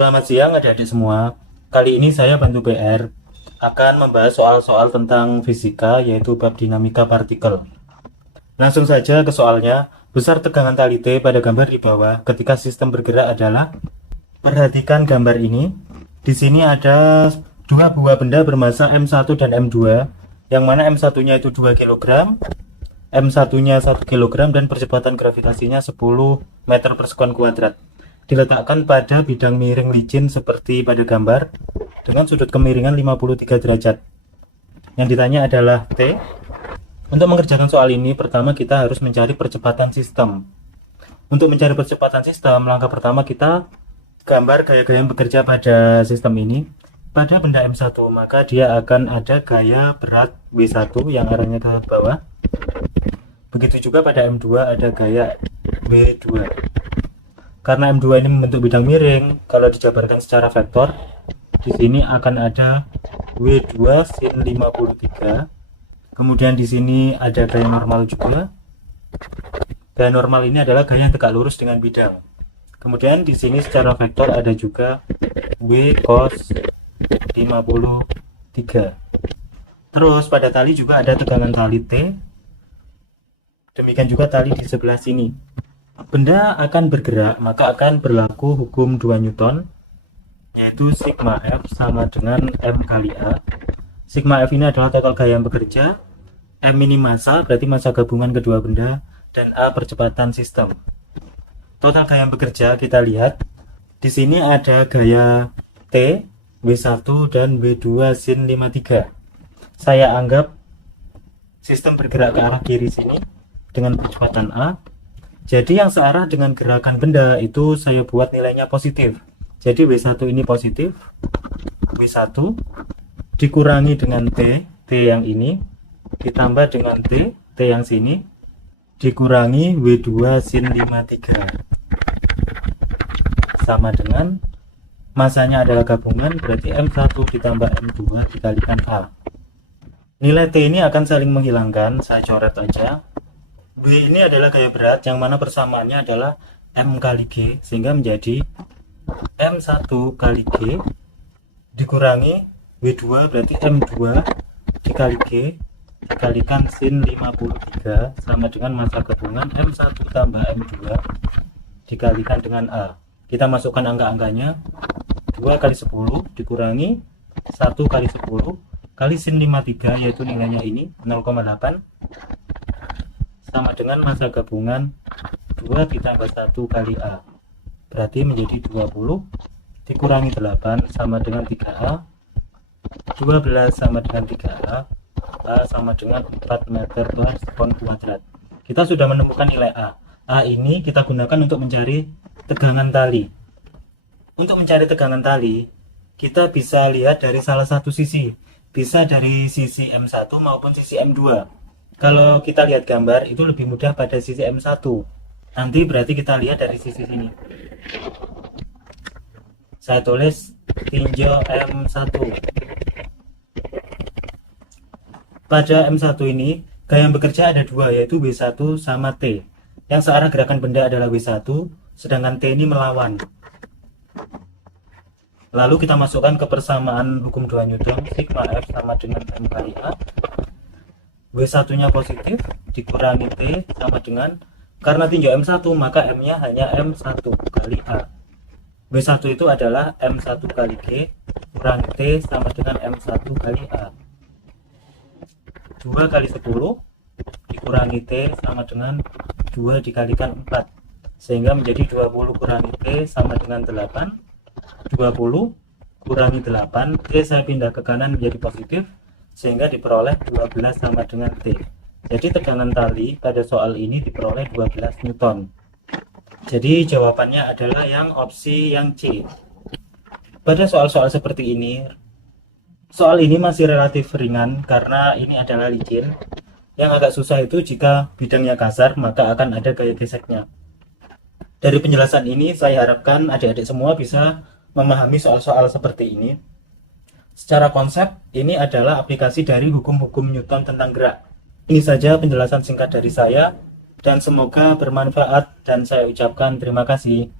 Selamat siang adik-adik semua. Kali ini saya bantu PR akan membahas soal-soal tentang fisika yaitu bab dinamika partikel. Langsung saja ke soalnya. Besar tegangan tali T pada gambar di bawah ketika sistem bergerak adalah, perhatikan gambar ini. Di sini ada dua buah benda bermassa M1 dan M2, yang mana M1-nya itu 2 kg, M1-nya 1 kg dan percepatan gravitasinya 10 meter per sekon kuadrat. Diletakkan pada bidang miring licin seperti pada gambar dengan sudut kemiringan 53 derajat. Yang ditanya adalah T. Untuk mengerjakan soal ini, pertama kita harus mencari percepatan sistem. Untuk mencari percepatan sistem, langkah pertama kita gambar gaya-gaya yang bekerja pada sistem ini. Pada benda M1, maka dia akan ada gaya berat W1 yang arahnya ke bawah. Begitu juga pada M2 ada gaya W2. Karena M2 ini membentuk bidang miring, kalau dijabarkan secara vektor, di sini akan ada W2 sin 53. Kemudian di sini ada gaya normal juga. Gaya normal ini adalah gaya yang tegak lurus dengan bidang. Kemudian di sini secara vektor ada juga W cos 53. Terus pada tali juga ada tegangan tali T. Demikian juga tali di sebelah sini. Benda akan bergerak, maka akan berlaku hukum 2 Newton, yaitu sigma F sama dengan M kali A. Sigma F ini adalah total gaya yang bekerja, M ini massa, berarti massa gabungan kedua benda, dan A percepatan sistem. Total gaya yang bekerja kita lihat, di sini ada gaya T, W1 dan W2 sin 53. Saya anggap sistem bergerak ke arah kiri sini dengan percepatan A. Jadi yang searah dengan gerakan benda itu saya buat nilainya positif. Jadi W1 ini positif, W1 dikurangi dengan T yang ini, ditambah dengan T yang sini, dikurangi W2 sin 53. Sama dengan masanya adalah gabungan, berarti M1 ditambah M2 dikalikan A. Nilai T ini akan saling menghilangkan, saya coret aja. W ini adalah gaya berat, yang mana persamaannya adalah M kali G, sehingga menjadi M1 kali G dikurangi W2, berarti M2 dikali G dikalikan sin 53 sama dengan massa gabungan M1 tambah M2 dikalikan dengan A. Kita masukkan angka-angkanya, 2 kali 10 dikurangi 1 kali 10 kali sin 53, yaitu nilainya ini 0,8, sama dengan massa gabungan 2 ditambah 1 kali A, berarti menjadi 20 dikurangi 8 sama dengan 3A, 12 sama dengan 3A, A sama dengan 4 meter per sekon kuadrat. Kita sudah menemukan nilai A. A ini kita gunakan untuk mencari tegangan tali. Untuk mencari tegangan tali, kita bisa lihat dari salah satu sisi. Bisa dari sisi M1 maupun sisi M2. Kalau kita lihat gambar, itu lebih mudah pada sisi M1. Nanti berarti kita lihat dari sisi sini. Saya tulis tinjau M1. Pada M1 ini, gaya yang bekerja ada dua, yaitu W1 sama T. Yang searah gerakan benda adalah W1, sedangkan T ini melawan. Lalu kita masukkan ke persamaan hukum 2 Newton, sigma F sama dengan M kali A. W1-nya positif, dikurangi T sama dengan, karena tinjau M1, maka M-nya hanya M1 kali A. W1 itu adalah M1 kali G, kurangi T sama dengan M1 kali A. 2 kali 10 dikurangi T sama dengan 2 dikalikan 4, sehingga menjadi 20 kurangi T sama dengan 8. 20 kurangi 8, T saya pindah ke kanan menjadi positif, sehingga diperoleh 12 sama dengan T. Jadi tegangan tali pada soal ini diperoleh 12 Newton. Jadi jawabannya adalah yang opsi yang C. Pada soal-soal seperti ini, soal ini masih relatif ringan karena ini adalah licin. Yang agak susah itu jika bidangnya kasar, maka akan ada gaya geseknya. Dari penjelasan ini, saya harapkan adik-adik semua bisa memahami soal-soal seperti ini. Secara konsep, ini adalah aplikasi dari hukum-hukum Newton tentang gerak. Ini saja penjelasan singkat dari saya, dan semoga bermanfaat, dan saya ucapkan terima kasih.